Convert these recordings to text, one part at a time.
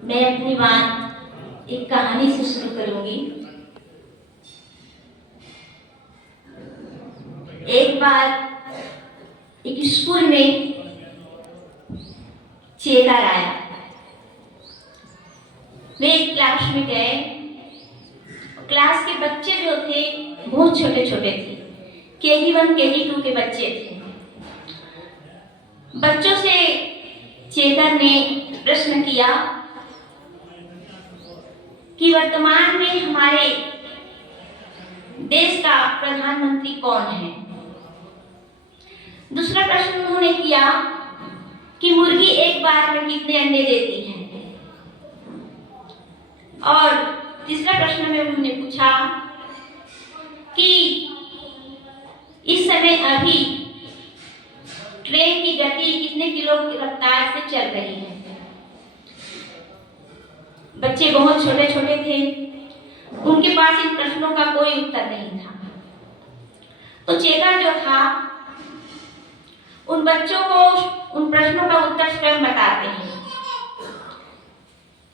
मैं अपनी बात एक कहानी से शुरू करूंगी। एक बार एक स्कूल में चेकर आया। वे एक क्लास में गए। क्लास के बच्चे जो थे बहुत छोटे छोटे थे, KG1 KG2 के बच्चे थे। बच्चों से चेकर ने प्रश्न किया कि वर्तमान में हमारे देश का प्रधानमंत्री कौन है। दूसरा प्रश्न उन्होंने किया कि मुर्गी एक बार में कितने अंडे देती है। और तीसरा प्रश्न में उन्होंने पूछा कि इस समय अभी ट्रेन की गति कितने किलो की रफ्तार से चल रही है। बच्चे बहुत छोटे छोटे थे, उनके पास इन प्रश्नों का कोई उत्तर नहीं था। तो चेकर जो था उन बच्चों को उन प्रश्नों का उत्तर स्वयं बताते हैं।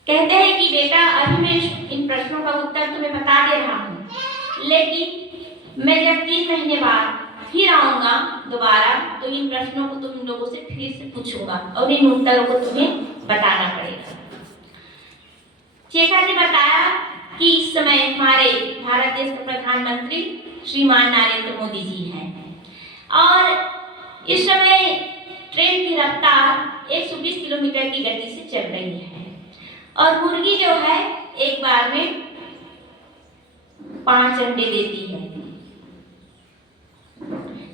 कहते हैं कि बेटा, अभी मैं इन प्रश्नों का उत्तर तुम्हें बता दे रहा हूँ, लेकिन मैं जब 3 महीने बाद फिर आऊंगा दोबारा तो इन प्रश्नों को तुम लोगों से फिर से पूछूंगा और इन उत्तरों को तुम्हें बताना पड़ेगा। चेकर ने बताया कि इस समय हमारे भारत देश के प्रधानमंत्री श्रीमान नरेंद्र मोदी जी हैं और इस समय ट्रेन की रफ्तार 120 किलोमीटर की गति से चल रही है और मुर्गी जो है एक बार में 5 अंडे देती है।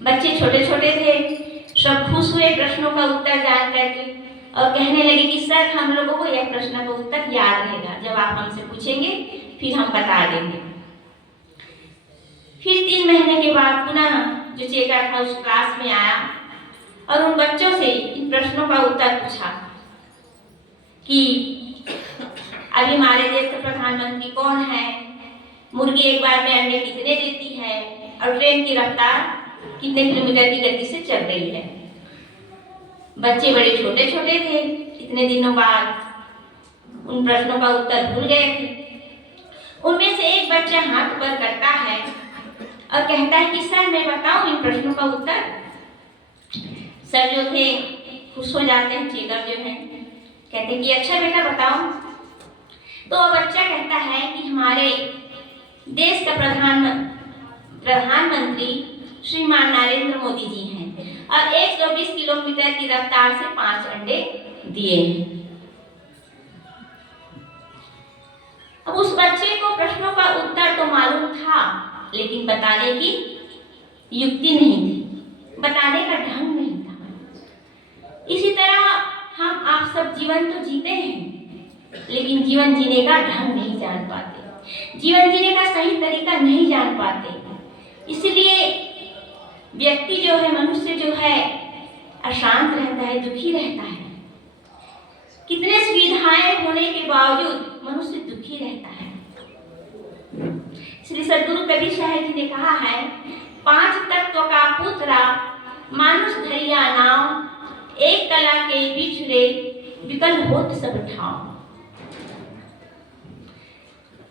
बच्चे छोटे छोटे थे, सब खुश हुए प्रश्नों का उत्तर जान करके और कहने लगे कि सर, हम लोगों को यह प्रश्न का उत्तर याद रहेगा, जब आप हमसे पूछेंगे फिर हम बता देंगे। फिर 3 महीने के बाद पुनः जो चेकर था उस क्लास में आया और उन बच्चों से इन प्रश्नों का उत्तर पूछा कि अभी हमारे देश के प्रधानमंत्री कौन है, मुर्गी एक बार में अंडे कितने देती है और ट्रेन की रफ्तार कितने किलोमीटर की गति से चल रही है। बच्चे बड़े छोटे छोटे थे, इतने दिनों बाद उन प्रश्नों का उत्तर भूल गए थे। उनमें से एक बच्चा हाथ ऊपर करता है और कहता है कि सर, मैं बताऊं इन प्रश्नों का उत्तर। सर जो थे खुश हो जाते हैं, चेकर जो है कहते हैं कि अच्छा बेटा बताओ। तो बच्चा कहता है कि हमारे देश का प्रधानमंत्री श्रीमान नरेंद्र मोदी जी हैं और 120 किलोमीटर की रफ्तार से 5 अंडे दिए हैं। अब उस बच्चे को प्रश्नों का उत्तर तो मालूम था, लेकिन बताने की युक्ति नहीं थी, बताने का ढंग नहीं था। इसी तरह हम आप सब जीवन तो जीते हैं, लेकिन जीवन जीने का ढंग नहीं जान पाते, जीवन जीने का सही तरीका नहीं जान पाते। इसलिए व्यक्ति जो है, मनुष्य जो है अशांत रहता है, दुखी रहता है। कितने सुविधाएं होने के बावजूद मनुष्य दुखी रहता है। इसलिए सद्गुरु कबीर साहब जी ने कहा है, 5 तत्व का पुत्रा मानुष धरिया नाम, एक कला के बिछुड़े विकल होत सब ठाव।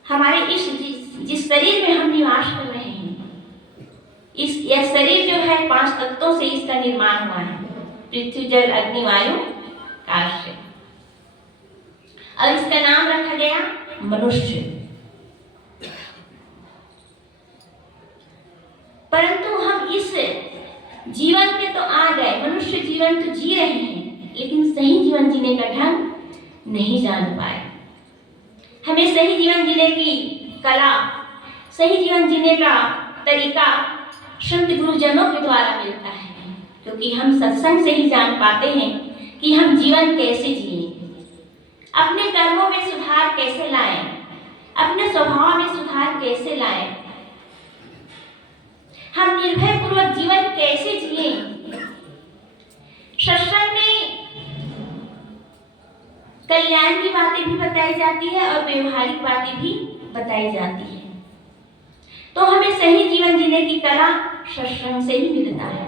हमारे इस जिस शरीर में हम निवास कर रहे हैं, यह शरीर जो है 5 तत्वों से इसका निर्माण हुआ है, पृथ्वी जल अग्नि वायु आकाश से, और इसका नाम रखा गया मनुष्य। परंतु हम इस जीवन पे तो आ गए, मनुष्य जीवन तो जी रहे हैं, लेकिन सही जीवन जीने का ढंग नहीं जान पाए। हमें सही जीवन जीने की कला, सही जीवन जीने का तरीका संत गुरुजनों के द्वारा मिलता है, क्योंकि हम सत्संग से ही जान पाते हैं कि हम जीवन कैसे जिए, अपने कर्मों में सुधार कैसे लाएं, अपने स्वभाव में सुधार कैसे लाएं, हम निर्भय पूर्वक जीवन कैसे जिए। सत्संग में कल्याण की बातें भी बताई जाती है और व्यवहारिक बातें भी बताई जाती है। तो हमें सही जीवन जीने की कला सत्संग से ही मिलता है।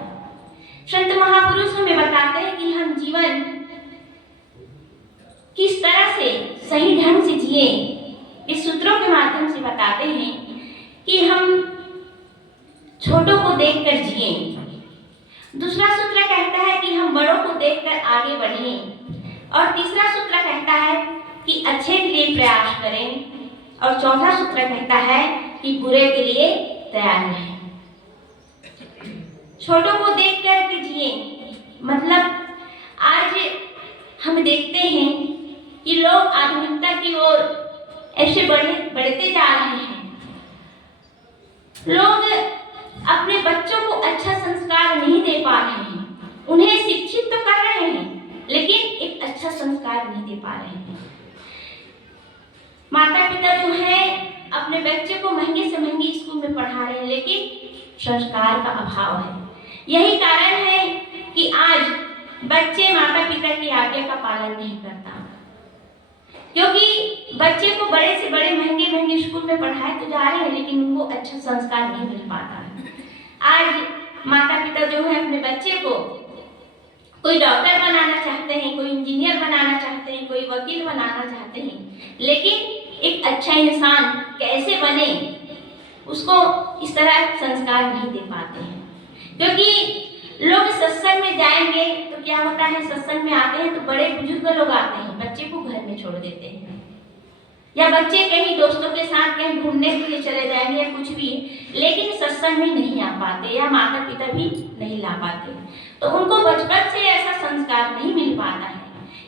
संत महापुरुष हमें बताते हैं कि हम जीवन किस तरह से सही ढंग से जिए, इस सूत्रों के माध्यम से बताते हैं कि हम छोटों को देखकर जिए। दूसरा सूत्र कहता है कि हम बड़ों को देखकर आगे बढ़ें, और तीसरा सूत्र कहता है कि अच्छे के लिए प्रयास करें, और चौथा सूत्र कहता है कि बुरे के लिए तैयार रहें। छोटों को देखकर के जिए मतलब आज हम देखते हैं कि लोग आधुनिकता की ओर ऐसे बढ़ते जा रहे हैं। लोग अपने बच्चों को अच्छा संस्कार नहीं दे पा रहे हैं। उन्हें शिक्षित तो कर रहे हैं लेकिन एक अच्छा संस्कार नहीं दे पा रहे हैं। माता पिता जो है अपने बच्चे को महंगे से महंगे स्कूल में पढ़ा रहे हैं लेकिन संस्कार का अभाव है। यही कारण है कि आज बच्चे माता पिता की आज्ञा का पालन नहीं करता, क्योंकि बच्चे को बड़े से बड़े महंगे स्कूल में पढ़ाए तो जा रहे हैं लेकिन उनको अच्छा संस्कार नहीं मिल पाता है। आज माता पिता जो है अपने बच्चे को कोई डॉक्टर बनाना चाहते हैं, कोई इंजीनियर बनाना चाहते हैं, कोई वकील बनाना चाहते हैं, लेकिन एक अच्छा इंसान कैसे बने उसको इस तरह संस्कार नहीं दे पाते हैं। क्योंकि लोग सत्संग में जाएंगे तो क्या होता है, सत्संग में आते हैं तो बड़े बुजुर्ग लोग आते हैं, बच्चे को घर में छोड़ देते हैं, या बच्चे कहीं दोस्तों के साथ कहीं घूमने के लिए चले जाएंगे या कुछ भी, लेकिन सत्संग में नहीं आ पाते या माता पिता भी नहीं ला पाते, तो उनको बचपन से ऐसा संस्कार नहीं मिल पाता है।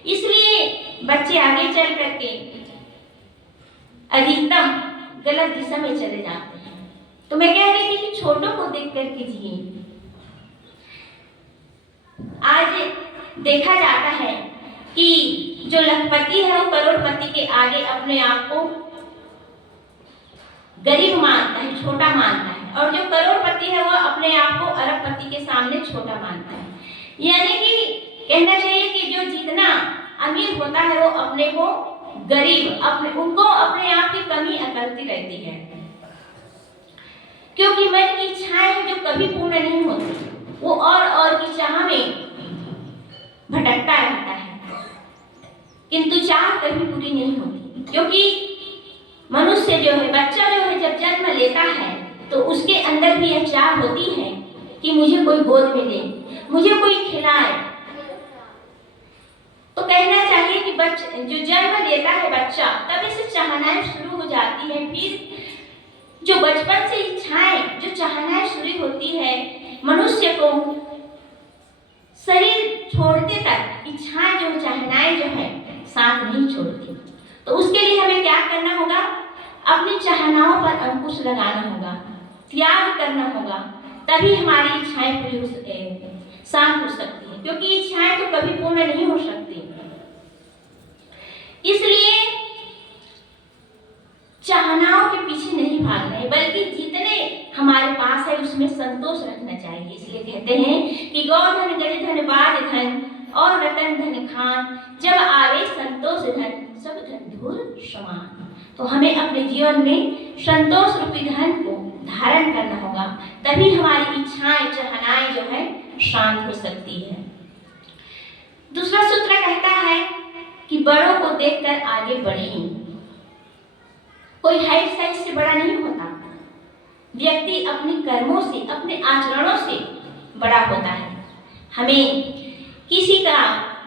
इसलिए बच्चे आगे चल करके अधिकतम गलत दिशा में चले जाते हैं। तो मैं कह रही थी कि छोटों को देख करके जिए। आज देखा जाता है कि जो लखपति है वो करोड़पति के आगे अपने आप को गरीब मानता है, छोटा मानता है, और जो करोड़पति है वो अपने आप को अरबपति के सामने छोटा मानता है। यानी कि कहना चाहिए कि जो जितना अमीर होता है वो अपने को गरीब, उनको अपने आप की कमी अकलती रहती है, क्योंकि मन की इच्छाएं जो कभी पूर्ण नहीं होती वो और की चाह में भटकता रहता है, किंतु चाह कभी पूरी नहीं होती। क्योंकि मनुष्य जो है, बच्चा जो है, जब जन्म लेता है तो उसके अंदर भी यह चाह होती है कि मुझे कोई गोद में ले, मुझे कोई खिलाए। तो कहना चाहिए कि जो जन्म लेता है बच्चा तब इसे चाहनाएं शुरू हो जाती है। फिर जो बचपन से इच्छाएं, जो चाहनाएं शुरू होती है, मनुष्य को शरीर छोड़ते तक इच्छाएं जो चाहनाएं जो है साथ नहीं छोड़ती। तो उसके लिए हमें क्या करना होगा, अपनी चाहनाओं पर अंकुश लगाना होगा, त्याग करना होगा, तभी हमारी इच्छाएं पूरी शांत हो सकती है, क्योंकि इच्छाएं तो कभी पूर्ण नहीं हो सकती। इसलिए चाहनाओं के पीछे नहीं भागना है, बल्कि जितने हमारे पास है उसमें संतोष रखना चाहिए। इसलिए कहते हैं कि गौधन गज धन बाज धन और रतन धन खान, जब आवे संतोष धन सब धन धूल समान। तो हमें अपने जीवन में संतोष रूपी धन को धारण करना होगा, तभी हमारी इच्छाएं चाहनाएं जो है शांत हो सकती है। दूसरा सूत्र कहता है कि बड़ों को देखकर आगे बढ़ें। कोई हाइट साइज से बड़ा नहीं होता, व्यक्ति अपने कर्मों से, अपने आचरणों से बड़ा होता है। हमें किसी का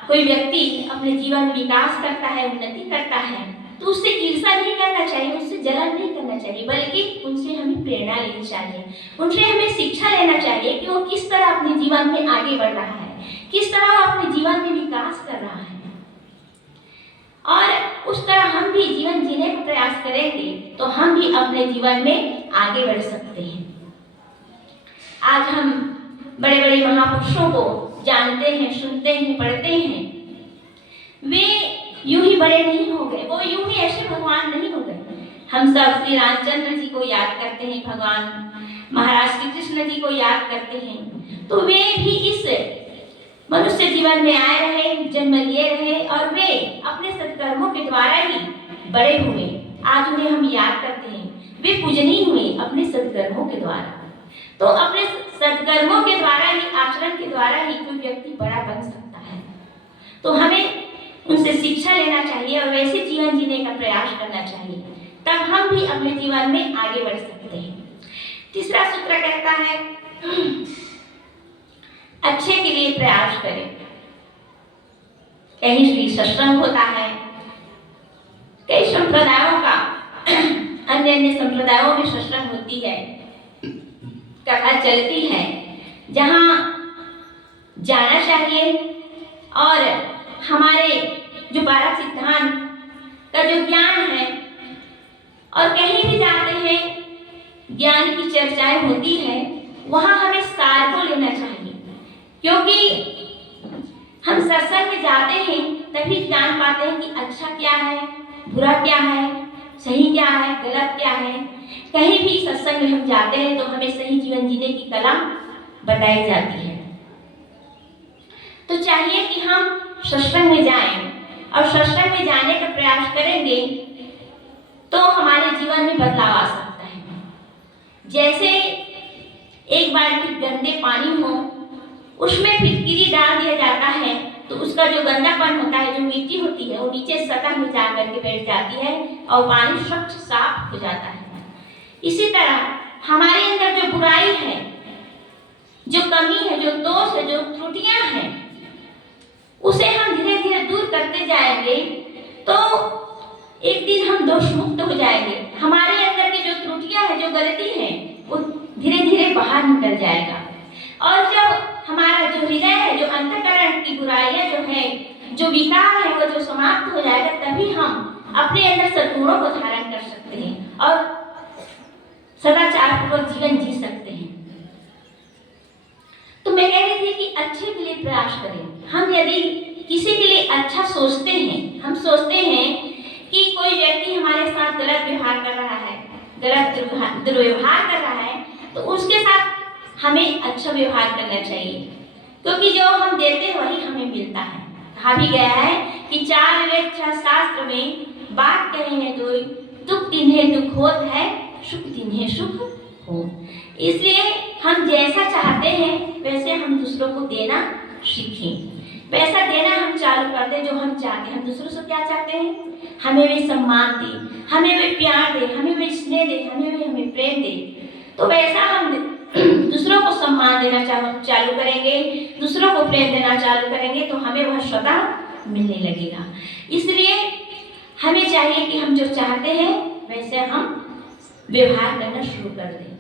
कोई व्यक्ति अपने जीवन में विकास करता है, उन्नति करता है, तो उससे ईर्ष्या नहीं करना चाहिए, उससे जलन नहीं करना चाहिए, बल्कि उनसे हमें प्रेरणा लेनी चाहिए, उनसे हमें शिक्षा लेना चाहिए कि वो किस तरह अपने जीवन में आगे बढ़ रहा है, किस तरह वो अपने जीवन में विकास कर रहा है, और उस तरह हम भी जीवन जीने का प्रयास करेंगे तो हम भी अपने जीवन में आगे बढ़ सकते हैं। आज हम बड़े बड़े महापुरुषों को जानते हैं, सुनते हैं, पढ़ते हैं, वे यूं ही बड़े नहीं हो गए, वो यूं ही ऐसे भगवान नहीं हो गए। हम सब श्री रामचंद्र जी को याद करते हैं, भगवान महाराज श्री कृष्ण जी को याद करते हैं, तो वे भी इस मनुष्य जीवन में आए रहे, जन्म लिए रहे, और वे अपने सत्कर्मों के द्वारा ही बड़े हुए। आज उन्हें हम याद करते हैं, वे पूजनीय हुए अपने सत्कर्मों के द्वारा। तो अपने सत्कर्मों के द्वारा ही, आचरण के द्वारा ही कोई व्यक्ति बड़ा बन सकता है। तो हमें उनसे शिक्षा लेना चाहिए और वैसे जीवन जीने का प्रयास करना चाहिए, तब हम भी अपने जीवन में आगे बढ़ सकते हैं। तीसरा सूत्र कहता है अच्छे के लिए प्रयास करें। कहीं श्री सत्संग होता है, कई संप्रदायों का अन्य अन्य संप्रदायों में सत्संग होती है, कथा चलती है, जहाँ जाना चाहिए और हमारे जो 12 सिद्धांत का जो ज्ञान है, और कहीं भी जाते हैं ज्ञान की चर्चाएं होती है, वहाँ हमें सार को लेना चाहिए, क्योंकि हम सत्संग में जाते हैं तभी जान पाते हैं कि अच्छा क्या है, बुरा क्या है, सही क्या है, गलत क्या है। कहीं भी सत्संग में हम जाते हैं तो हमें सही जीवन जीने की कला बताई जाती है। तो चाहिए कि हम सत्संग में जाएं और सत्संग में जाने का प्रयास करेंगे तो हमारे जीवन में बदलाव आ सकता है। जैसे एक बाल्टी गंदे पानी हो, उसमें फिटकिरी डाल दिया जाता है तो उसका जो गंदापन होता है, जो मिट्टी होती है, वो नीचे सतह में जा करके बैठ जाती है और पानी स्वच्छ साफ हो जाता है। इसी तरह हमारे अंदर जो बुराई है, जो कमी है, जो दोष है, जो त्रुटियां हैं, उसे हम धीरे धीरे दूर करते जाएंगे तो एक दिन हम दोष मुक्त हो जाएंगे। हमारे अंदर की जो त्रुटियां है, जो गलती है, वो धीरे धीरे बाहर निकल जाएगा। और जब हमारा जो हृदय है, जो अंतःकरण की बुराइयां जो है, जो विकार है, वो जो समाप्त हो जाएगा, तभी हम अपने अंदर सद्गुणों को धारण कर सकते हैं और सदाचार पूर्वक जीवन जी सकते हैं। तो मैं कह रही थी कि अच्छे के लिए प्रयास करें। हम यदि किसी के लिए अच्छा सोचते हैं, हम सोचते हैं कि कोई व्यक्ति हमारे साथ गलत व्यवहार कर रहा है, गलत दुर्व्यवहार कर रहा है, तो उसके साथ हमें अच्छा व्यवहार करना चाहिए, क्योंकि जो हम देते हैं वही हमें मिलता है। कहा भी गया है कि 4 वेद 6 शास्त्र में बात कहे हैं दो, दुख तिन्हें दुख होत है, सुख तिन्हें सुख हो। इसलिए हम जैसा चाहते हैं वैसे हम दूसरों को देना सीखें, वैसा देना हम चालू कर दें जो हम चाहते हैं। हम दूसरों से क्या चाहते हैं? हमें भी सम्मान दे, हमें भी प्यार दे, हमें भी स्नेह दे, हमें प्रेम दे। तो वैसा हम दूसरों को सम्मान देना चालू करेंगे, दूसरों को प्रेम देना चालू करेंगे, तो हमें वह स्वतः मिलने लगेगा। इसलिए हमें चाहिए कि हम जो चाहते हैं वैसे हम व्यवहार करना शुरू कर दें।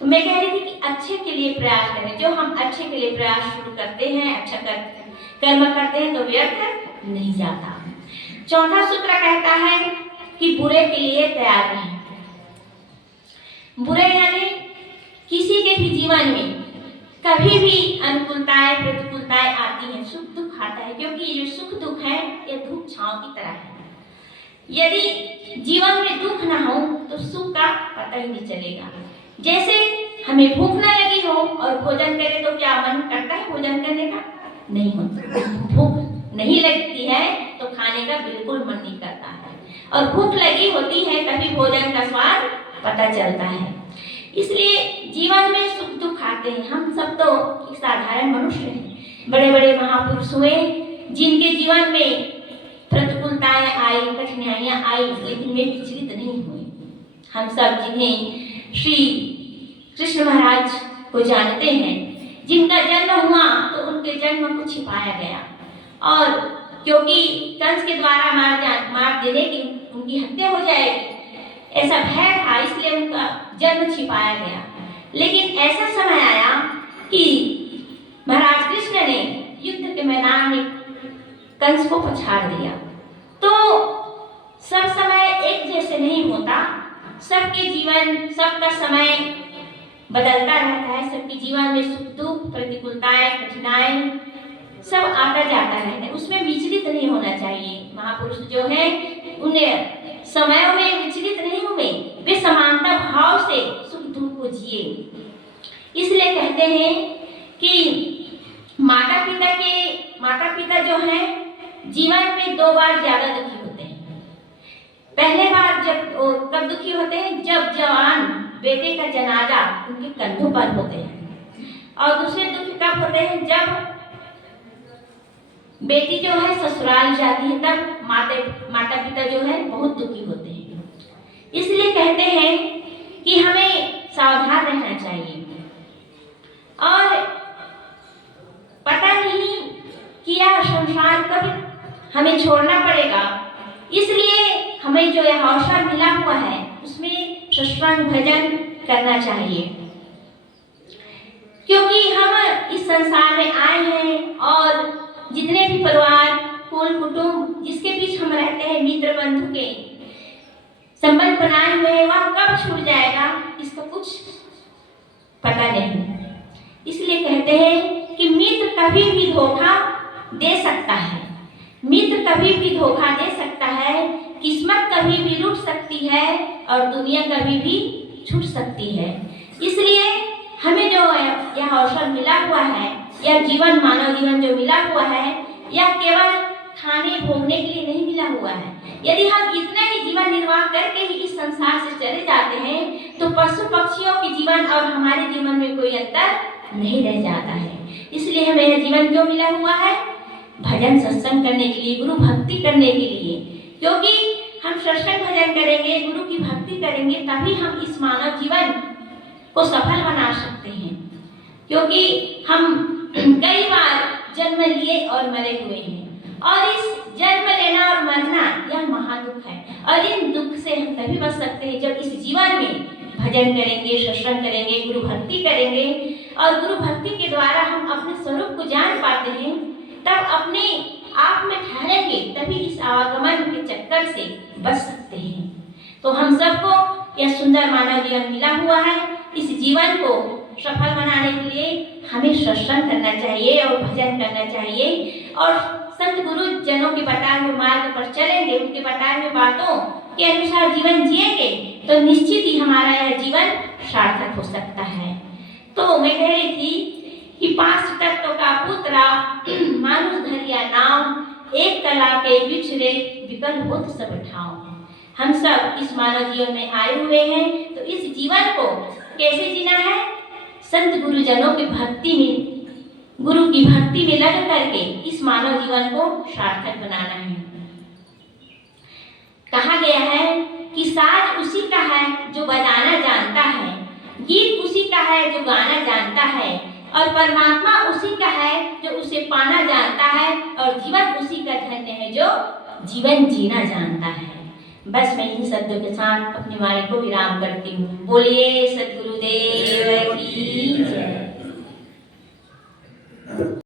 तो मैं कह रही थी कि अच्छे के लिए प्रयास करें। जो हम अच्छे के लिए प्रयास शुरू करते हैं, अच्छा कर्म करते हैं, तो व्यर्थ नहीं जाता। चौथा सूत्र कहता है कि बुरे के लिए तैयार रहें। बुरे यानी किसी के भी जीवन में कभी भी अनुकूलताएं प्रतिकूलताएं आती हैं, सुख दुख आता है, क्योंकि ये जो सुख दुख है ये धूप छांव की तरह है। यदि जीवन में दुख ना हो तो सुख का पता ही नहीं चलेगा। जैसे हमें भूख ना लगी हो और भोजन करें तो क्या मन करता है भोजन करने का? नहीं होता। भूख नहीं लगती है तो खाने का बिल्कुल मन नहीं करता है, और भूख लगी होती है तभी भोजन का स्वाद पता चलता है। इसलिए जीवन में सुख दुख आते हैं। हम सब तो एक साधारण मनुष्य हैं। बड़े बड़े महापुरुष हुए जिनके जीवन में प्रतिकूलताएं आई, कठिनाइयां आई, लेकिन वे विचलित नहीं हुए। हम सब जिन्हें श्री कृष्ण महाराज को जानते हैं, जिनका जन्म हुआ तो उनके जन्म को छिपाया गया, और क्योंकि कंस के द्वारा मार देने की उनकी हत्या हो जाएगी ऐसा भय था, इसलिए उनका जन्म छिपाया गया। लेकिन ऐसा समय आया कि महाराज कृष्ण ने युद्ध के मैदान में कंस को पछाड़ दिया। तो सब समय एक जैसे नहीं होता, सबके जीवन, सबका समय बदलता रहता है। सबके जीवन में सुख दुख, प्रतिकूलताएं, कठिनाई सब आता जाता है, उसमें विचलित नहीं होना चाहिए। महापुरुष जो है उन्हें समयों में विचलित नहीं हुए, वे समानता भाव से सुख दुख को जिए। इसलिए कहते हैं कि माता पिता जो हैं जीवन में 2 बार ज्यादा दुखी होते हैं। पहले बार कब दुखी होते हैं? जब जवान बेटे का जनाजा उनके कंधों पर होते हैं। और दूसरे दुख कब होते हैं? जब बेटी जो है ससुराल जाती है तब माता पिता जो है बहुत दुखी होते हैं। इसलिए कहते हैं कि हमें सावधान रहना चाहिए और पता नहीं कि यह संसार कब हमें छोड़ना पड़ेगा। इसलिए हमें जो यह अवसर मिला हुआ है उसमें सत्संग भजन करना चाहिए, क्योंकि हम इस संसार में आए हैं और जितने भी परिवार कुल कुटुंब जिसके बीच हम रहते हैं, मित्र बंधु के संबंध बनाए हुए हैं, वह कब छूट जाएगा इसका कुछ पता नहीं। इसलिए कहते हैं कि मित्र कभी भी धोखा दे सकता है, मित्र कभी भी धोखा दे सकता है, किस्मत कभी भी रूठ सकती है और दुनिया कभी भी छूट सकती है। इसलिए हमें जो यह अवसर मिला हुआ है, यह जीवन मानव जीवन जो मिला हुआ है, यह केवल खाने भोगने के लिए नहीं मिला हुआ है। यदि हम इतना ही जीवन निर्वाह करके ही इस संसार से चले जाते हैं तो पशु पक्षियों के जीवन और हमारे जीवन में कोई अंतर नहीं रह जाता है। इसलिए हमें यह जीवन क्यों मिला हुआ है? भजन सत्संग करने के लिए, गुरु भक्ति करने के लिए। क्योंकि हम सत्संग भजन करेंगे, गुरु की भक्ति करेंगे, तभी हम इस मानव जीवन को सफल बना सकते हैं। क्योंकि हम कई बार जन्म लिए और मरे हुए हैं और इस जन्म लेना और मरना यह महादुख है और इन दुख से हम तभी बच सकते हैं जब इस जीवन में भजन करेंगे, सत्संग करेंगे, गुरु भक्ति करेंगे और गुरु भक्ति के द्वारा हम अपने स्वरूप को जान पाते हैं, तब अपने आप में ठहरेंगे, तभी इस आवागमन के चक्कर से बच सकते हैं। तो हम सबको यह सुंदर मानव जीवन मिला हुआ है। इस जीवन को सफल बनाने के लिए हमें सत्संग करना चाहिए और भजन करना चाहिए और संत गुरु जनों के बताए हुए मार्ग पर चलेंगे, उनके बताए हुए बातों के अनुसार जीवन जिएंगे तो निश्चित ही हमारा यह जीवन सार्थक हो सकता है। तो मैं कह रही थी कि 5 तत्व का पुत्रा मानुष धरिया नाम, एक कला के बिछड़े विकल होत सब ठाव। हम सब इस मानव जीवन में आए हुए हैं, तो इस जीवन को कैसे जीना है? संत गुरुजनों की भक्ति में, गुरु की भक्ति में लग करके इस मानव जीवन को सार्थक बनाना है। कहा गया है कि साज उसी का है जो बजाना जानता है, गीत उसी का है जो गाना जानता है और परमात्मा उसी का है जो उसे पाना जानता है और जीवन उसी का धन्य है जो जीवन जीना जानता है। बस मैं इन शब्दों के साथ अपनी वाणी को विराम करती हूँ। बोलिए सद्गुरुदेव की जय।